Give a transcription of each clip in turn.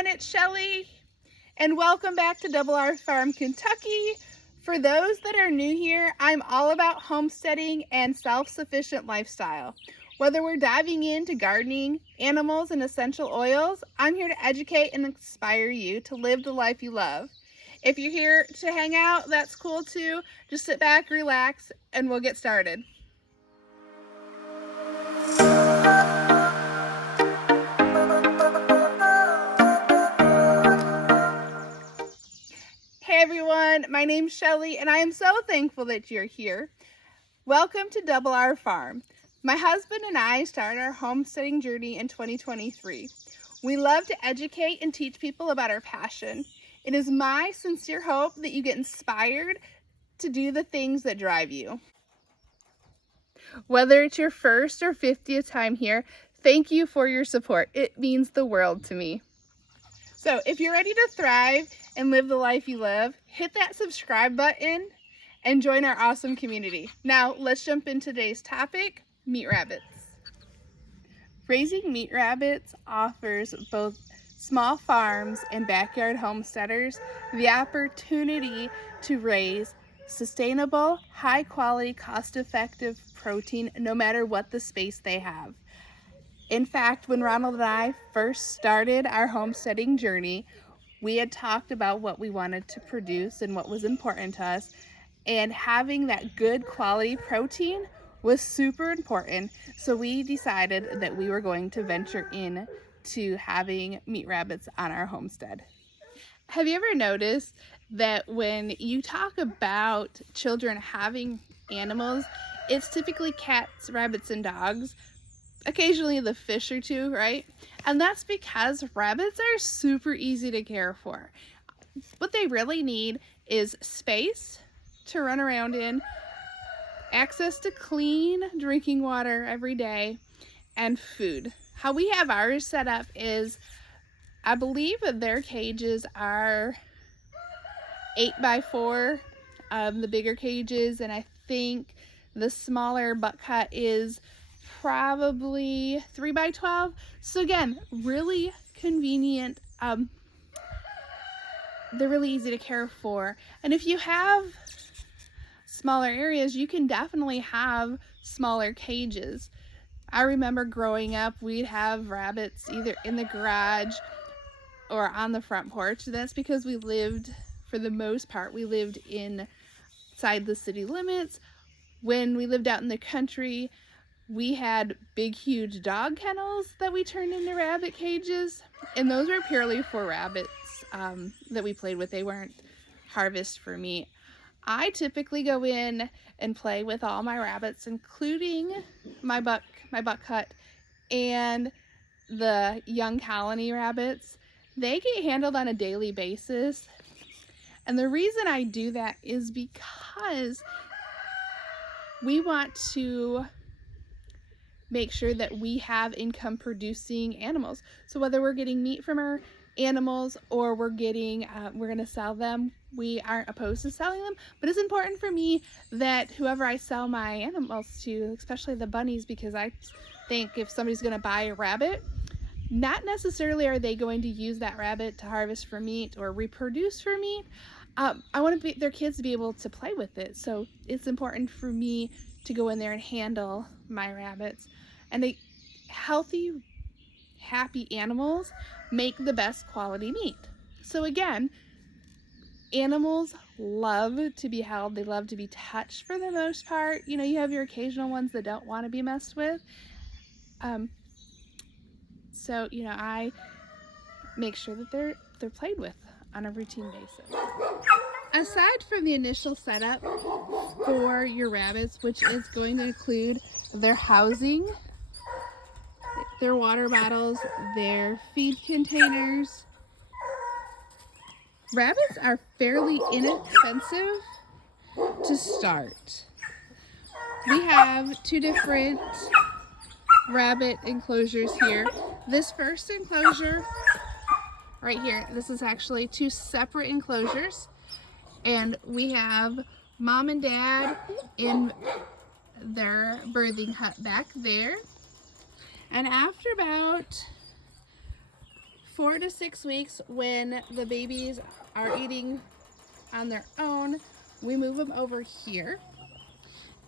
everyone, it's Shelly, and welcome back to Double R Farm, Kentucky. For those that are new here, I'm all about homesteading and self-sufficient lifestyle. Whether we're diving into gardening, animals, and essential oils, I'm here to educate and inspire you to live the life you love. If you're here to hang out, that's cool too. Just sit back, relax, and we'll get started. Hey everyone, my name's Shelly and I am so thankful that you're here. Welcome to Double R Farm. My husband and I started our homesteading journey in 2023. We love to educate and teach people about our passion. It is my sincere hope that you get inspired to do the things that drive you. Whether it's your first or 50th time here, thank you for your support. It means the world to me. So if you're ready to thrive and live the life you love, hit that subscribe button and join our awesome community. Now let's jump into today's topic, meat rabbits. Raising meat rabbits offers both small farms and backyard homesteaders the opportunity to raise sustainable, high quality, cost-effective protein no matter what the space they have. In fact, when Ronald and I first started our homesteading journey, we had talked about what we wanted to produce and what was important to us, and having that good quality protein was super important. So we decided that we were going to venture in to having meat rabbits on our homestead. Have you ever noticed that when you talk about children having animals, it's typically cats, rabbits, and dogs? Occasionally the fish or two, right? And that's because rabbits are super easy to care for. What they really need is space to run around in, access to clean drinking water every day, and food. How we have ours set up is, I believe that their cages are 8x4, the bigger cages, and I think the smaller butt cut is probably 3x12. So again, really convenient. They're really easy to care for. And if you have smaller areas, you can definitely have smaller cages. I remember growing up, we'd have rabbits either in the garage or on the front porch. That's because we lived, for the most part, we lived inside the city limits. When we lived out in the country, we had big, huge dog kennels that we turned into rabbit cages, and those were purely for rabbits that we played with. They weren't harvest for meat. I typically go in and play with all my rabbits, including my buck cut and the young colony rabbits. They get handled on a daily basis, and the reason I do that is because we want to make sure that we have income producing animals. So whether we're getting meat from our animals or we're going to sell them, we aren't opposed to selling them, but it's important for me that whoever I sell my animals to, especially the bunnies, because I think if somebody's going to buy a rabbit, not necessarily are they going to use that rabbit to harvest for meat or reproduce for meat. I want their kids to be able to play with it. So it's important for me to go in there and handle my rabbits. And healthy, happy animals make the best quality meat. So again, animals love to be held. They love to be touched for the most part. You know, you have your occasional ones that don't want to be messed with. So, you know, I make sure that they're played with on a routine basis. Aside from the initial setup for your rabbits, which is going to include their housing, their water bottles, their feed containers, rabbits are fairly inexpensive to start. We have two different rabbit enclosures here. This first enclosure right here, this is actually two separate enclosures, and we have mom and dad in their birthing hut back there. And after about 4 to 6 weeks, when the babies are eating on their own, we move them over here.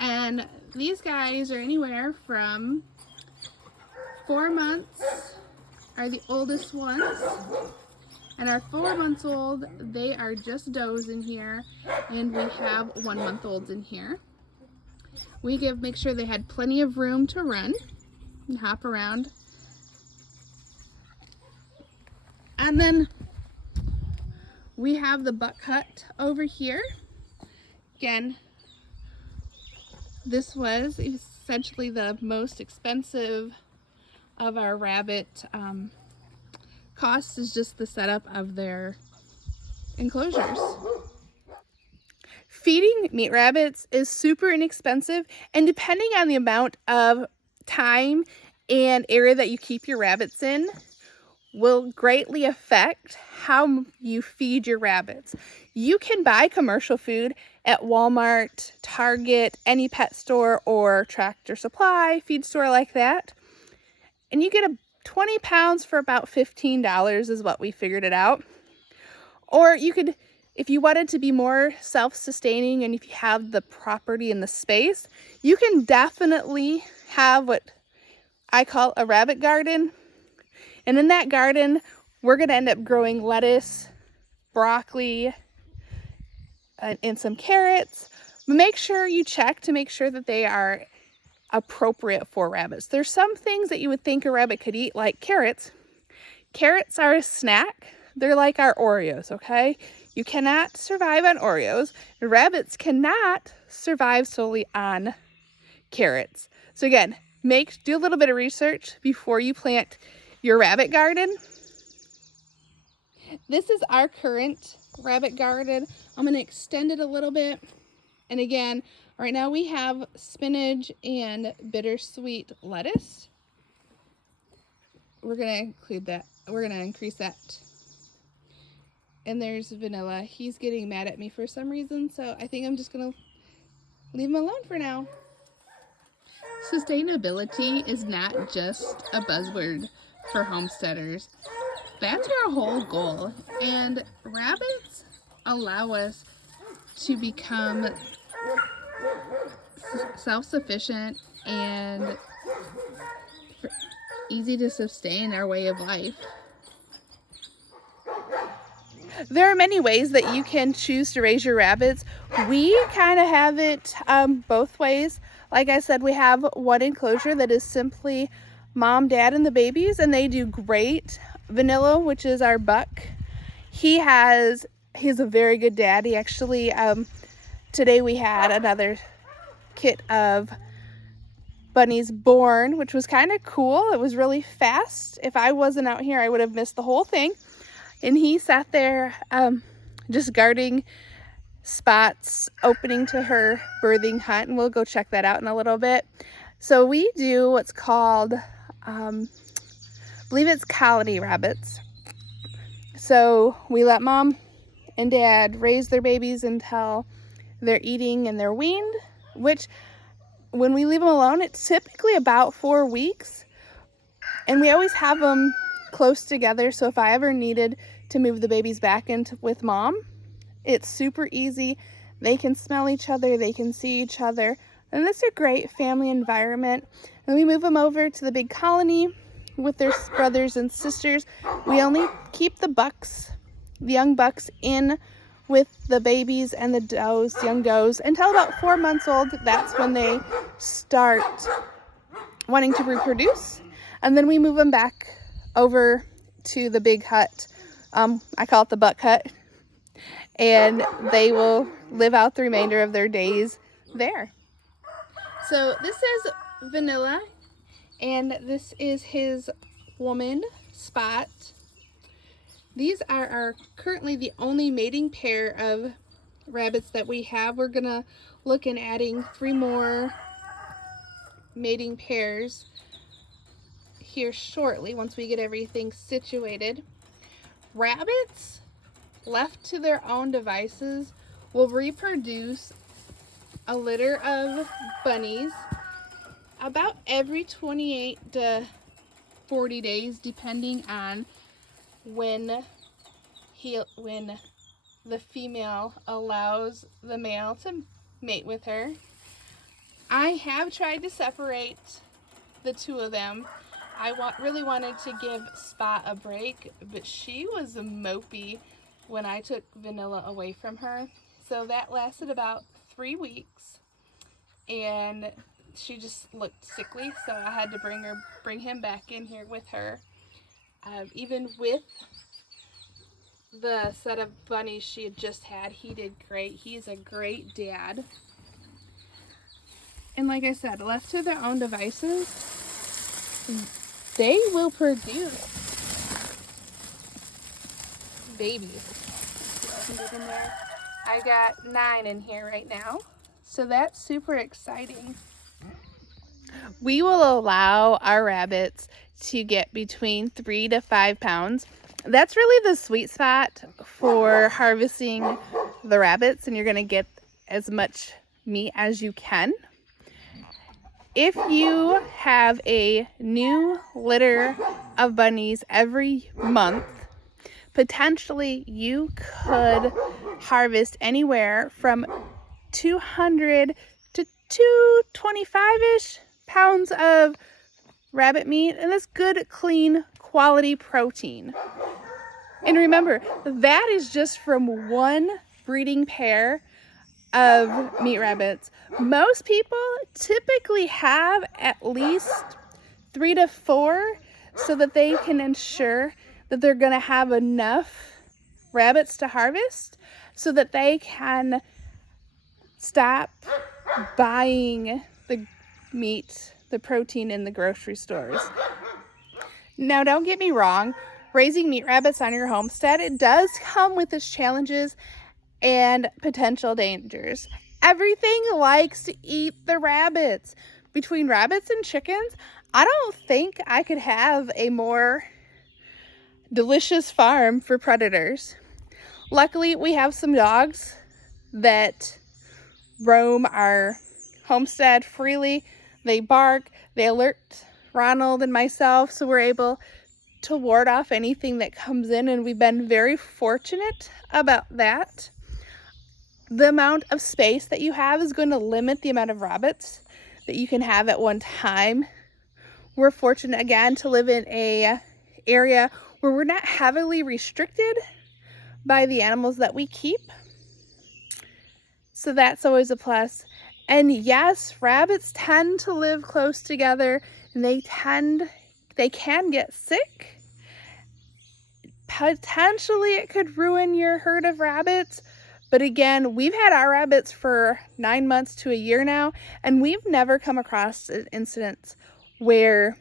And these guys are anywhere from 4 months are the oldest ones. And our 4 months old, they are just does in here. And we have 1 month olds in here. We make sure they had plenty of room to run and hop around. And then we have the buck hut over here. Again, this was essentially the most expensive of our rabbit costs, is just the setup of their enclosures. Feeding meat rabbits is super inexpensive, and depending on the amount of time and area that you keep your rabbits in will greatly affect how you feed your rabbits. You can buy commercial food at Walmart, Target, any pet store, or Tractor Supply feed store like that, and you get 20 pounds for about $15 is what we figured it out. Or you could, if you wanted to be more self-sustaining and if you have the property and the space, you can definitely have what I call a rabbit garden. And in that garden, we're going to end up growing lettuce, broccoli, and some carrots. But make sure you check to make sure that they are appropriate for rabbits. There's some things that you would think a rabbit could eat, like carrots. Carrots are a snack. They're like our Oreos, okay? You cannot survive on Oreos. Rabbits cannot survive solely on carrots. So again, do a little bit of research before you plant your rabbit garden. This is our current rabbit garden. I'm going to extend it a little bit. And again, right now we have spinach and bittersweet lettuce. We're going to include that. We're going to increase that. And there's Vanilla. He's getting mad at me for some reason, so I think I'm just going to leave him alone for now. Sustainability is not just a buzzword for homesteaders. That's our whole goal. And rabbits allow us to become self-sufficient and easy to sustain our way of life. There are many ways that you can choose to raise your rabbits. We kind of have it both ways. Like I said, we have one enclosure that is simply mom, dad, and the babies, and they do great. Vanilla, which is our buck, he's a very good daddy. Actually, today we had another kit of bunnies born, which was kind of cool. It was really fast. If I wasn't out here, I would have missed the whole thing. And he sat there just guarding spots opening to her birthing hut, and we'll go check that out in a little bit. So we do what's called, I believe it's colony rabbits. So we let mom and dad raise their babies until they're eating and they're weaned, which when we leave them alone, it's typically about 4 weeks. And we always have them close together, so if I ever needed to move the babies back with mom, it's super easy. They can smell each other, they can see each other, and it's a great family environment. And we move them over to the big colony with their brothers and sisters. We only keep the young bucks in with the babies and the young does until about 4 months old. That's when they start wanting to reproduce, and then we move them back over to the big hut. I call it the buck hut, and they will live out the remainder of their days there. So this is Vanilla, and this is his woman, Spot. These are currently the only mating pair of rabbits that we have. We're gonna look at adding 3 more mating pairs here shortly once we get everything situated. Rabbits left to their own devices will reproduce a litter of bunnies about every 28 to 40 days, depending on when the female allows the male to mate with her. I have tried to separate the two of them. I really wanted to give Spot a break, but she was mopey when I took Vanilla away from her. So that lasted about 3 weeks, and she just looked sickly, so I had to bring him back in here with her. Even with the set of bunnies she had just had, he did great. He's a great dad. And like I said, left to their own devices, they will produce babies. In there. I got 9 in here right now, so that's super exciting. We will allow our rabbits to get between 3 to 5 pounds. That's really the sweet spot for harvesting the rabbits, and you're going to get as much meat as you can. If you have a new litter of bunnies every month, potentially you could harvest anywhere from 200 to 225-ish pounds of rabbit meat, and that's good, clean, quality protein. And remember, that is just from one breeding pair of meat rabbits. Most people typically have at least 3 to 4 so that they can ensure that they're going to have enough rabbits to harvest so that they can stop buying the meat, the protein in the grocery stores. Now, don't get me wrong, raising meat rabbits on your homestead, it does come with its challenges and potential dangers. Everything likes to eat the rabbits. Between rabbits and chickens, I don't think I could have a more delicious farm for predators. Luckily, we have some dogs that roam our homestead freely. They bark, they alert Ronald and myself, so we're able to ward off anything that comes in, and we've been very fortunate about that. The amount of space that you have is going to limit the amount of rabbits that you can have at one time. We're fortunate again to live in a area where we're not heavily restricted by the animals that we keep. So that's always a plus. And yes, rabbits tend to live close together, and they can get sick. Potentially it could ruin your herd of rabbits. But again, we've had our rabbits for 9 months to a year now, and we've never come across an incident where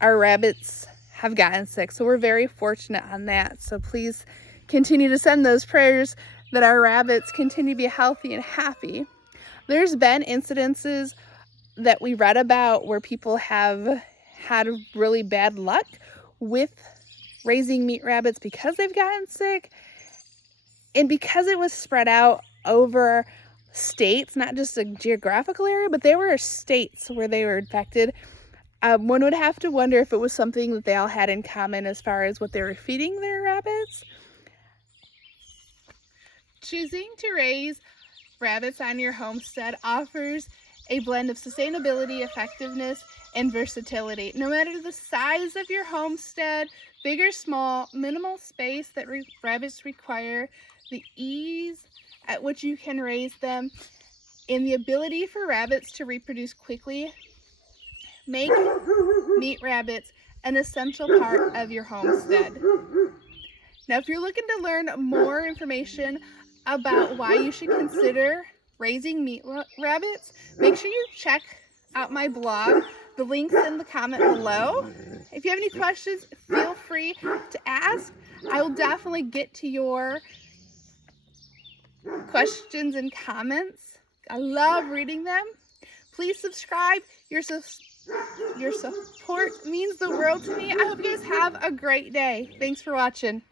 our rabbits have gotten sick. So we're very fortunate on that. So please continue to send those prayers that our rabbits continue to be healthy and happy. There's been incidences that we read about where people have had really bad luck with raising meat rabbits because they've gotten sick. And because it was spread out over states, not just a geographical area, but there were states where they were infected, one would have to wonder if it was something that they all had in common as far as what they were feeding their rabbits. Choosing to raise rabbits on your homestead offers a blend of sustainability, effectiveness, and versatility. No matter the size of your homestead, big or small, minimal space that rabbits require, the ease at which you can raise them, and the ability for rabbits to reproduce quickly make meat rabbits an essential part of your homestead. Now, if you're looking to learn more information about why you should consider raising meat rabbits, make sure you check out my blog. The link's in the comment below. If you have any questions, feel free to ask. I will definitely get to your questions and comments. I love reading them. Please subscribe. Your support means the world to me. I hope you guys have a great day. Thanks for watching.